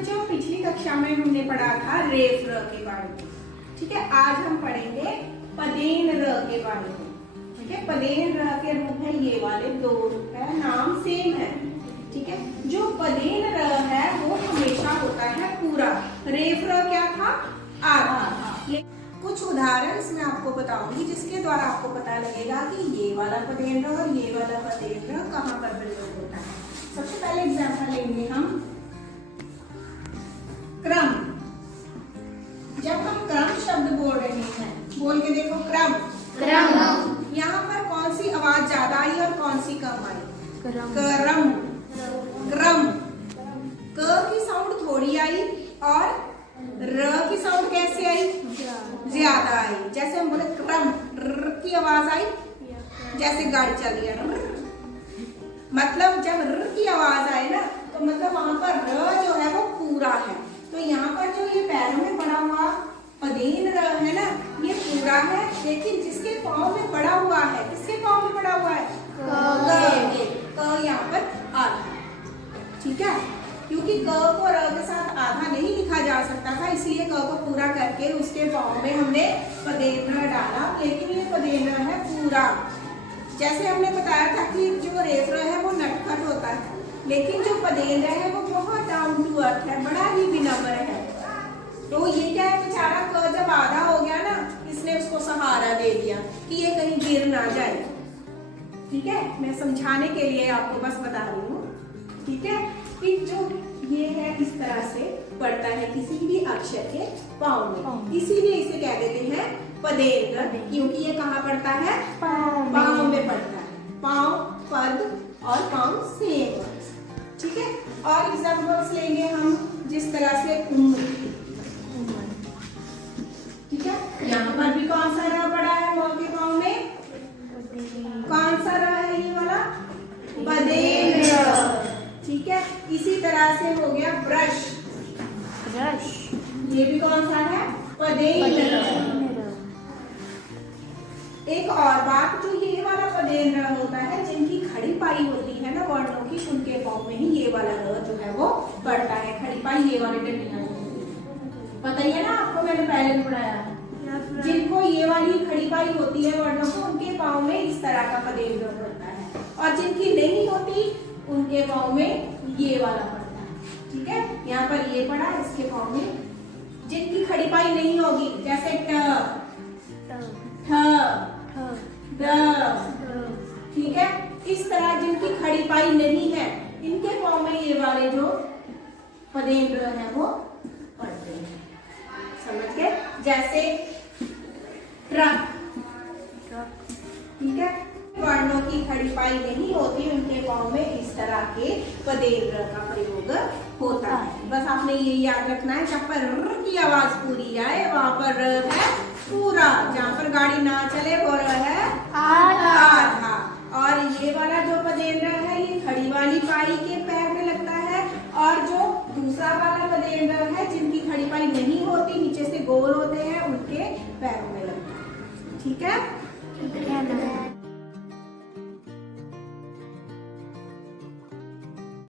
बच्चों, पिछली कक्षा में हमने पढ़ा था रेफ र के बारे में। ठीक है, आज हम पढ़ेंगे पदेन र के बारे में। ठीक है, पदेन र के रूप है ये वाले, दो रूप है, नाम सेम है। ठीक है, जो पदेन र है वो हमेशा होता है पूरा, रेफ र क्या था, आधा। कुछ उदाहरण मैं आपको बताऊंगी जिसके द्वारा आपको पता लगेगा कि ये वाला पदेन र और ये वाला पदेन र कहाँ पर प्रयोग होता है। सबसे पहले एग्जाम्पल लेंगे हम क्रम। जब हम क्रम शब्द बोल रहे हैं, बोल के देखो, क्रम क्रम। यहाँ पर कौन सी आवाज ज्यादा आई और कौन सी कम आई? क्रम क्रम। क की साउंड थोड़ी आई और र की साउंड कैसे आई? ज्यादा आई। जैसे हम बोले क्रम, र की आवाज आई, जैसे गाड़ी चल रही है, मतलब जब र की आवाज आए ना तो मतलब वहां पर र जो है वो पूरा है। तो यहाँ पर जो ये पैरों में पड़ा हुआ पदेन र है ना, ये पूरा है, लेकिन जिसके पाँव में पड़ा हुआ है, किसके पाँव में पड़ा हुआ है? क यहाँ पर आधा। ठीक है, क्योंकि क को र के साथ आधा नहीं लिखा जा सकता था, इसलिए क को पूरा करके उसके पाँव में हमने पदेन र डाला, लेकिन ये पदेन र है पूरा। जैसे हमने बताया था कि जो रेफ र है वो नटखट होता है, लेकिन जो पदेन र है वो बहुत डाउन टू अर्थ है, बड़ा ही विनम्र है। तो ये क्या है, बेचारा क जब आधा हो गया ना, इसने उसको सहारा दे दिया कि ये कहीं गिर ना जाए। ठीक है, मैं समझाने के लिए आपको बस बता रही हूँ। ठीक है, कि जो ये है इस तरह से पड़ता है किसी भी अक्षर के पाँव में, इसीलिए इसे कह देते हैं पदेन र, क्योंकि ये कहाँ पड़ता है? पाँव में पड़ता है। पाँव, पद और पाँव सेम। ठीक है, और एग्जाम्पल्स लेंगे हम जिस तरह से उम्र। ठीक है, यहाँ पर भी कौन सा र पड़ा है म के पाँव में? कौन सा र है ये वाला? पदेन र। ठीक है, इसी तरह से हो गया ब्रश। ब्रश, ये भी कौन सा है? पदेन र। एक और बात, जो ये वाला पदेन र होता है, जिनकी खड़ी पाई होती है ना वर्णों की, उनके पाँव में ही ये वाला र जो है वो पड़ता है। खड़ी पाई ये वाले डंडियां, पता ही है ना आपको, मैंने पहले भी पढ़ाया। जिनको ये वाली खड़ी पाई होती है वर्णों को, उनके पाँव में इस तरह का पदेन र पड़ता है, और जिनकी नहीं होती उनके पाँव में ये वाला पड़ता है। ठीक है, यहाँ पर ये पड़ा, इसके पाँव में जिनकी खड़ी पाई नहीं होगी, जैसे ट, ठ, द। ठीक है, इस तरह जिनकी खड़ी पाई नहीं है, इनके पाँव में ये वाले जो पदेन र है वो पड़ते हैं। समझ गए? जैसे ट्रक। ठीक है, वर्णों की खड़ी पाई नहीं होती, उनके पाँव में इस तरह के पदेन र का प्रयोग होता है। बस आपने ये याद रखना है, जहाँ पर र की आवाज पूरी आए वहां पर र है पूरा, जहाँ पर गाड़ी ना चले वो र है आधा। और ये वाला जो पदेन र है ये खड़ी वाली पाई के पैर में लगता है, और जो दूसरा वाला पदेन र है जिनकी खड़ी पाई नहीं होती, नीचे से गोल होते हैं, उनके पैरों में लगता है। ठीक है?